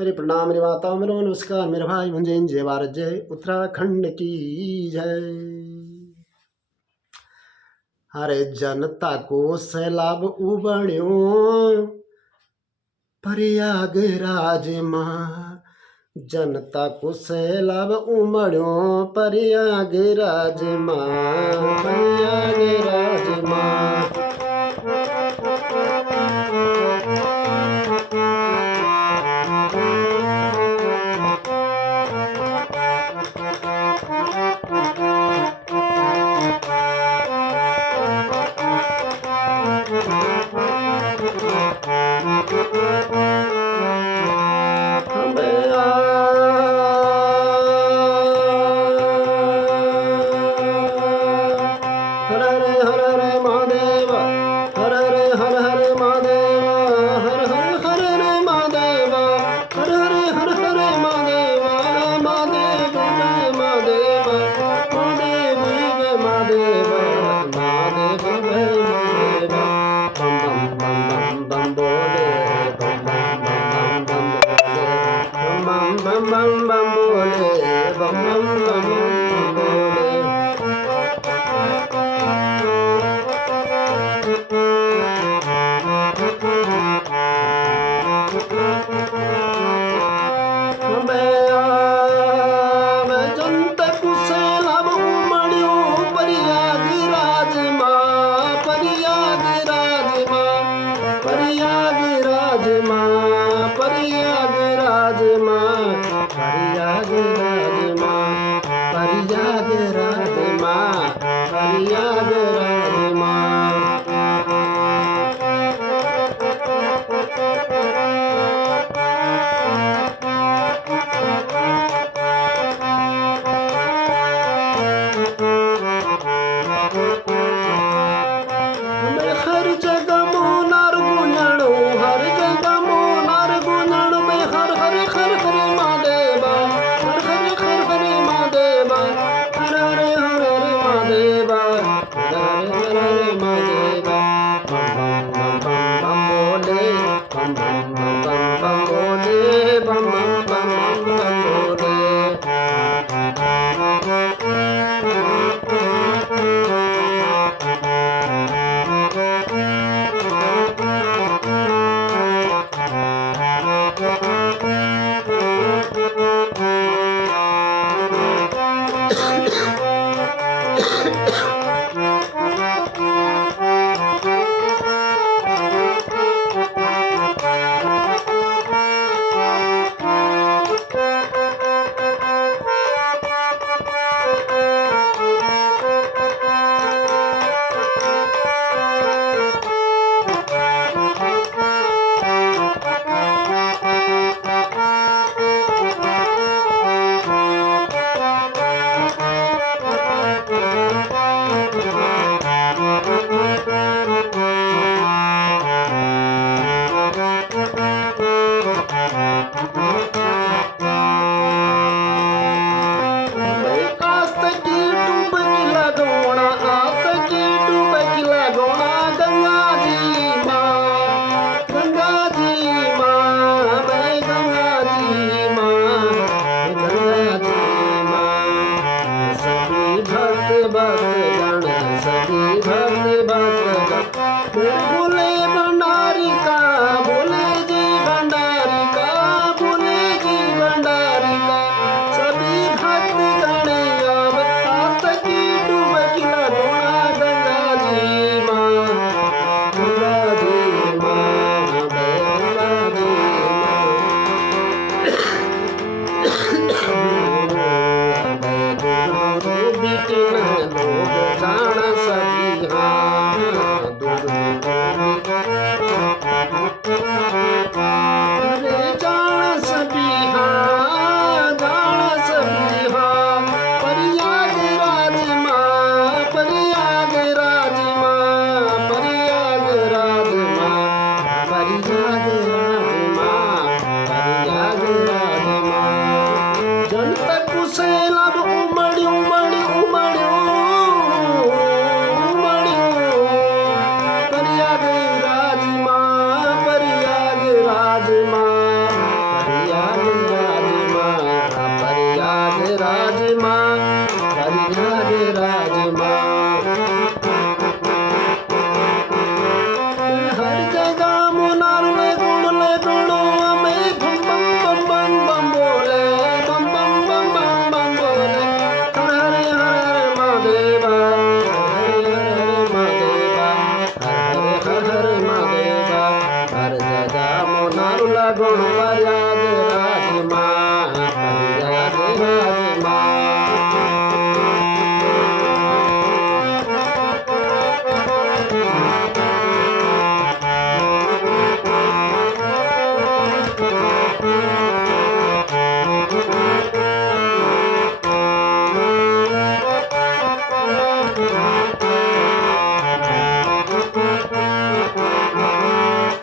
अरे प्रणाम मेरी माता, मेरे नमस्कार मेरे भाई भंजन, जय भारत जय उत्तराखंड की जय। अरे जनता को सैलाब उबड़्यो प्रयागराज मां, जनता को सैलाब उमड़्यो प्रयागराज मां, प्रयागराज मां। हर हरे महादेव, हर हरे महादेव, हर हरे महादेव, हर हरे महादेव, महादेव महादेव, महादेव महादेव, महादेव महादेव, बम बम बम बम बम बोले, बम बम बम बम बोले, बम बम बम बम बोले। जनता को सैलाब उमड़्यो प्रयागराज मां, प्रयागराज मां, प्रयागराज मां, प्रयागराज मां, प्रयागराज मां, प्रयागराज मां, प्रयागराज मां। हर जगह मोनार गुंजण, हर जगह मोनार गुंजण में हर हर हर हरे महादेवा, हर हर हर हरे महादेवा, हर हरे हर हरे महादेवा, हर हरे हर हरे महादेवा। बम बम बम बम बम बोले, बम बम बम बम बम बोले, बम बम बम बम बम बोले। प्रयागराज माँ, प्रयागराज माँ।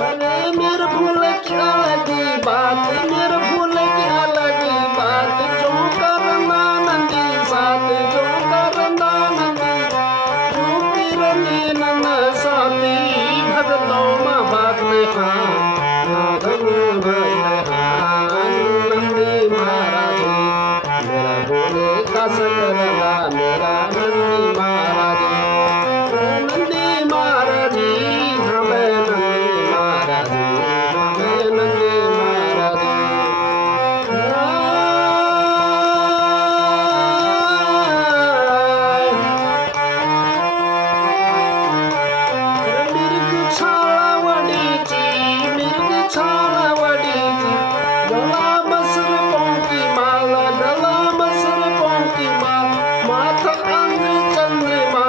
अरे मेरे भोले की अलगी बात, मेरे भोले की अलगी बात, जो करना नंदी साथ, जो करना नंदी, जो किरनी नन साथी, भगतों माँ भगते हाँ, नागम भगते हाँ, नंदी महाराज मेरा भोले का सकरला, मेरा नंदी महाराज, नंदी महाराज हमें नंदी महाराज, हमें नंदी महाराज। मिर्ग छाला वडीची, मिर्ग छाला वडीची, गला मसर पोंकी माला, गला मसर पोंकी माला, माथा अंग चंद्रमा,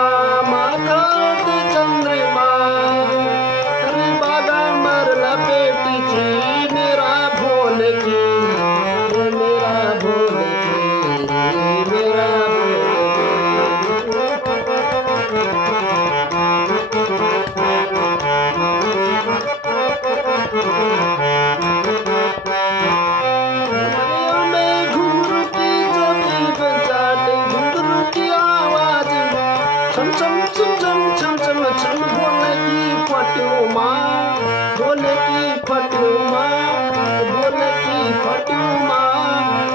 माथा अंग चंद्रमा, अरे बागांबर लपेटीची मेरा भोले की, मेरा भोले की, मेरा दुनिया में घुंघरू की जबी बजाते, घुंघरू की आवाज छम छम छम छम छम छम छम, भोले की फटियो माँ, भोले की फटियो माँ, भोले की फटियो माँ,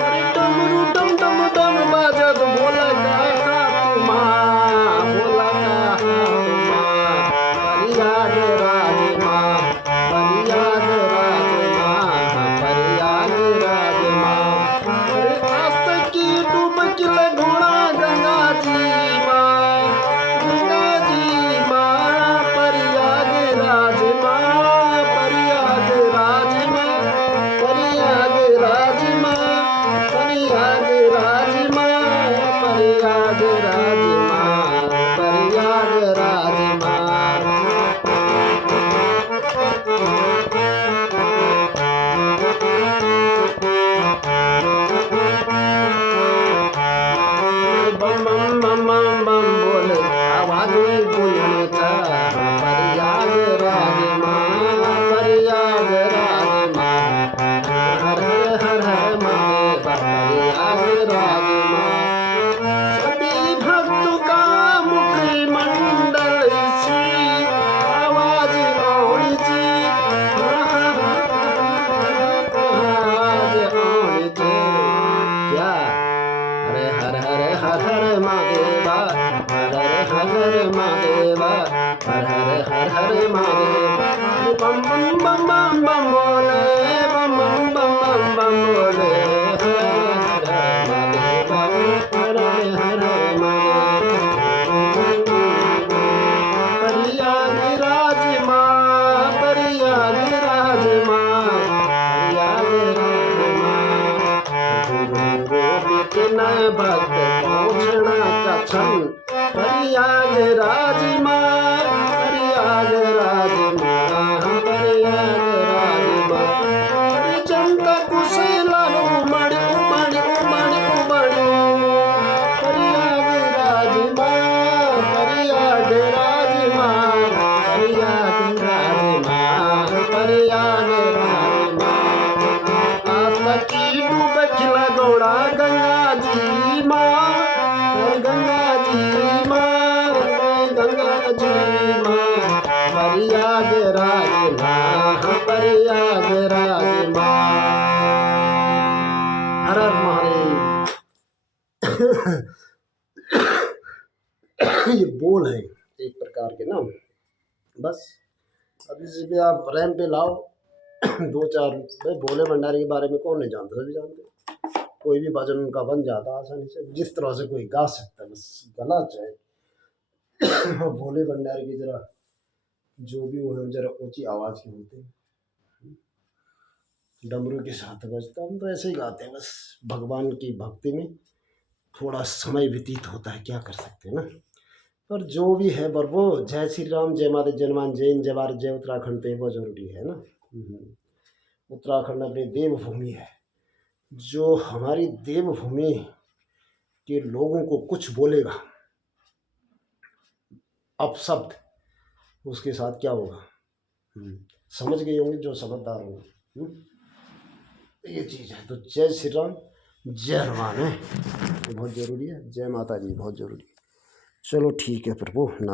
अरे डमरू डम डम डम बाजत भोला का हाथ माँ, भोला का हाथ माँ, प्रयागराज माँ, प्रयागराज माँ, प्रयागराज माँ, अरे आस्था की डुबकी लगोड़ा गंगा जी माँ, गंगा जी माँ, प्रयागराज माँ, प्रयागराज माँ, प्रयागराज माँ, प्रयागराज माँ, प्रयागराज माँ, प्रयागराज माँ। बम बम बम बम बम बोले आवाज में गूंजता, प्रयागराज माँ, प्रयागराज माँ, हर हर हर हर महादेव, प्रयागराज माँ। सभी भक्तों का मुखमंडल से आवाज औड़ी जी, आवाज औड़ी जी, क्या हरे हर हर हर हर महादेवा, हर हर हर महादेवा, हर हर हर महादेवा, बम बम बम बम बम बोले, बम बम बम बम बम बोले, हर हर महादेवा, हर हर महादेवा। प्रयागराज माँ, प्रयागराज माँ, प्रयागराज माँ, गुरु बिना भक्त पहुँचना का क्षण, प्रयागराज माँ, प्रयागराज माँ, प्रयागराज माँ, अरे जनता कुशला उमड़ उमड़ उमड़ उमड़, प्रयागराज माँ, प्रयागराज माँ, प्रयागराज माँ, प्रयागराज माँ, आस्था की डुबकी लगोड़ा गंगा जी माँ, गंगा जी माँ, गंगा जी माँ, प्रयागराज माँ, प्रयागराज माँ। हर हर महादेव। ये बोल है एक प्रकार के ना, बस अब इसी पे आप रैम पे लाओ दो चार, भाई भोले भंडारी के बारे में कौन नहीं जानता, सभी जानते, कोई भी भजन उनका बन जाता आसानी से, जिस तरह से कोई गा सकता है, बस गला चाहे। भोले भंडारी की जरा जो भी वो है जरा ऊंची आवाज के होते हैं। डमरू के साथ बजता, हम तो ऐसे ही गाते हैं बस, भगवान की भक्ति में थोड़ा समय व्यतीत होता है, क्या कर सकते हैं ना। पर जो भी है प्रभु, जय श्री राम, जय माता, जय हनुमान, जय हिंद, जय भारत, जय उत्तराखंड, पे वो जरूरी है ना। उत्तराखंड अपनी देवभूमि है। जो हमारी देवभूमि के लोगों को कुछ बोलेगा अपशब्द, उसके साथ क्या होगा, समझ गए होंगे जो समझदार होंगे। ये चीज़ है। तो जय श्री राम, जय हनुमान है, ये बहुत ज़रूरी है। जय माता जी बहुत ज़रूरी है। चलो ठीक है प्रभु ना।